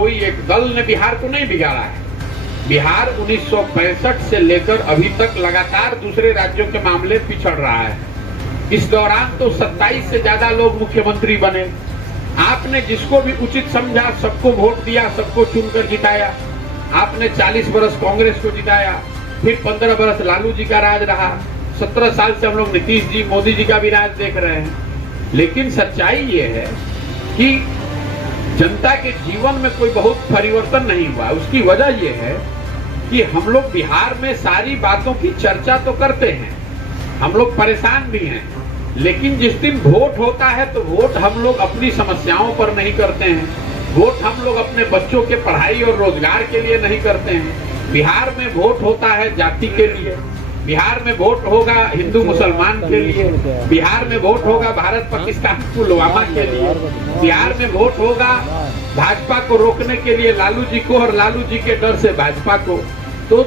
कोई एक दल ने बिहार को नहीं बिगाड़ा है। बिहार 1965 से लेकर अभी तक लगातार दूसरे राज्यों के मामले पिछड़ रहा है। इस दौरान तो 27 से ज्यादा लोग मुख्यमंत्री बने। आपने जिसको भी उचित समझा सबको वोट दिया, सबको चुनकर जिताया। आपने 40 बरस कांग्रेस को जिताया, फिर 15 बरस लालू जी का राज रहा। 17 साल से हम लोग नीतीश जी, मोदी जी का भी राज देख रहे हैं। लेकिन सच्चाई ये है कि जनता के जीवन में कोई बहुत परिवर्तन नहीं हुआ। उसकी वजह यह है कि हम लोग बिहार में सारी बातों की चर्चा तो करते हैं, हम लोग परेशान भी हैं, लेकिन जिस दिन वोट होता है तो वोट हम लोग अपनी समस्याओं पर नहीं करते हैं। वोट हम लोग अपने बच्चों के पढ़ाई और रोजगार के लिए नहीं करते हैं। बिहार में वोट होता है जाति के लिए, बिहार में वोट होगा हिंदू मुसलमान के लिए, बिहार में वोट होगा भारत पाकिस्तान पुलवामा के लिए, बिहार में वोट होगा भाजपा को रोकने के लिए लालू जी को और लालू जी के डर से भाजपा को। तो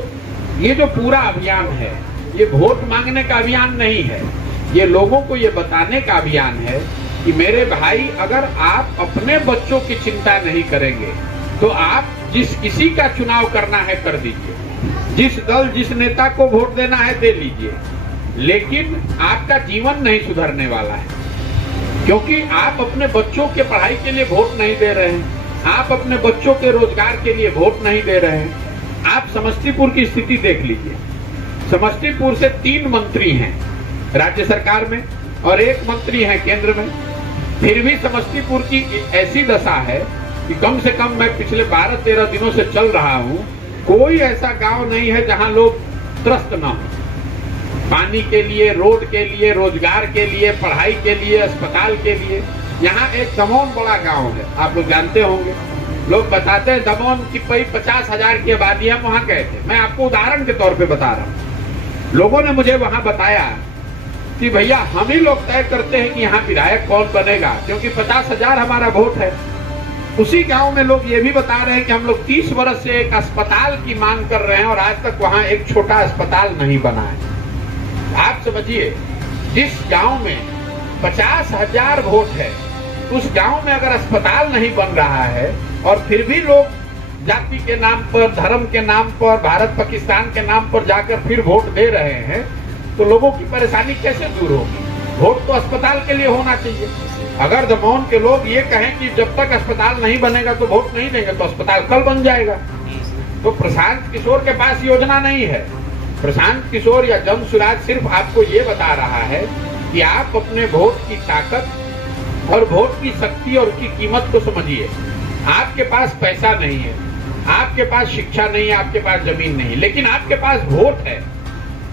ये जो पूरा अभियान है ये वोट मांगने का अभियान नहीं है, ये लोगों को ये बताने का अभियान है कि मेरे भाई अगर आप अपने बच्चों की चिंता नहीं करेंगे तो आप जिस किसी का चुनाव करना है कर दीजिए, जिस दल जिस नेता को वोट देना है दे लीजिए, लेकिन आपका जीवन नहीं सुधरने वाला है। क्योंकि आप अपने बच्चों के पढ़ाई के लिए वोट नहीं दे रहे हैं, आप अपने बच्चों के रोजगार के लिए वोट नहीं दे रहे हैं। आप समस्तीपुर की स्थिति देख लीजिए, समस्तीपुर से 3 मंत्री हैं राज्य सरकार में और 1 मंत्री है केंद्र में। फिर भी समस्तीपुर की ऐसी दशा है कि कम से कम मैं पिछले 12-13 दिनों से चल रहा हूं, कोई ऐसा गांव नहीं है जहां लोग त्रस्त न हो। पानी के लिए, रोड के लिए, रोजगार के लिए, पढ़ाई के लिए, अस्पताल के लिए। यहाँ एक दमोन बड़ा गांव है, आप लोग जानते होंगे। लोग बताते हैं दमोन की 50,000 की आबादी, हम वहां गए थे। मैं आपको उदाहरण के तौर पे बता रहा हूँ। लोगों ने मुझे वहां बताया कि भैया हम ही लोग तय करते हैं कि यहाँ विधायक कौन बनेगा, क्योंकि 50,000 हमारा वोट है। उसी गांव में लोग ये भी बता रहे हैं कि हम लोग 30 वर्ष से एक अस्पताल की मांग कर रहे हैं और आज तक वहां एक छोटा अस्पताल नहीं बना है। आप समझिए, जिस गांव में 50,000 वोट है उस गांव में अगर अस्पताल नहीं बन रहा है और फिर भी लोग जाति के नाम पर, धर्म के नाम पर, भारत पाकिस्तान के नाम पर जाकर फिर वोट दे रहे हैं, तो लोगों की परेशानी कैसे दूर होगी? वोट तो अस्पताल के लिए होना चाहिए। अगर दमोन के लोग ये कहें कि जब तक अस्पताल नहीं बनेगा तो वोट नहीं देंगे, तो अस्पताल कल बन जाएगा। तो प्रशांत किशोर के पास योजना नहीं है। प्रशांत किशोर या जन सुराज सिर्फ आपको ये बता रहा है कि आप अपने वोट की ताकत और वोट की शक्ति और उसकी कीमत को समझिए। आपके पास पैसा नहीं है, आपके पास शिक्षा नहीं है, आपके पास जमीन नहीं, लेकिन आपके पास वोट है।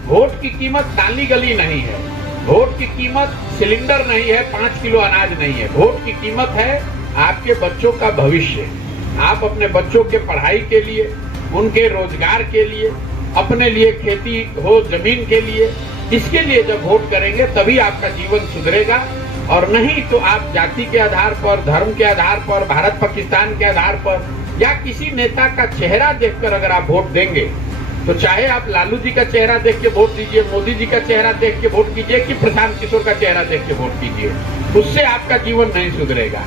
वोट की कीमत नाली गली नहीं है, वोट की कीमत सिलेंडर नहीं है, 5 किलो अनाज नहीं है। वोट की कीमत है आपके बच्चों का भविष्य। आप अपने बच्चों के पढ़ाई के लिए, उनके रोजगार के लिए, अपने लिए खेती हो जमीन के लिए, इसके लिए जब वोट करेंगे तभी आपका जीवन सुधरेगा। और नहीं तो आप जाति के आधार पर, धर्म के आधार पर, भारत पाकिस्तान के आधार पर या किसी नेता का चेहरा देखकर अगर आप वोट देंगे, तो चाहे आप लालू जी का चेहरा देख के वोट दीजिए, मोदी जी का चेहरा देख के वोट कीजिए कि प्रशांत किशोर का चेहरा देख के वोट कीजिए, उससे आपका जीवन नहीं सुधरेगा।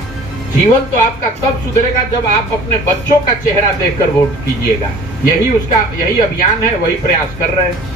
जीवन तो आपका तब सुधरेगा जब आप अपने बच्चों का चेहरा देखकर वोट कीजिएगा। यही अभियान है, वही प्रयास कर रहे हैं।